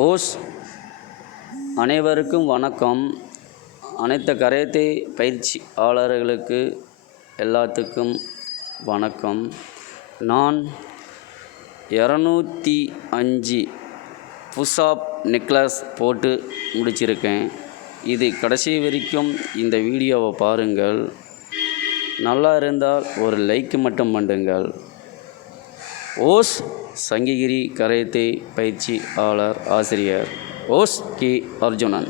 Hose அனைவருக்கும் வணக்கம். அனைத்து கராத்தே பயிற்சியாளர்களுக்கு எல்லாத்துக்கும் வணக்கம். நான் 205 புஷ்அப் நெக்லஸ் போட்டு முடிச்சிருக்கேன். இது கடைசி வரைக்கும் இந்த வீடியோவை பாருங்கள். நல்லா இருந்தால் ஒரு லைக் மட்டும் பண்ணுங்கள். ஓஸ் சங்ககிரி கராத்தே பயிற்சியாளர் ஆசிரியர் ஓஸ் கே அர்ஜுனன்.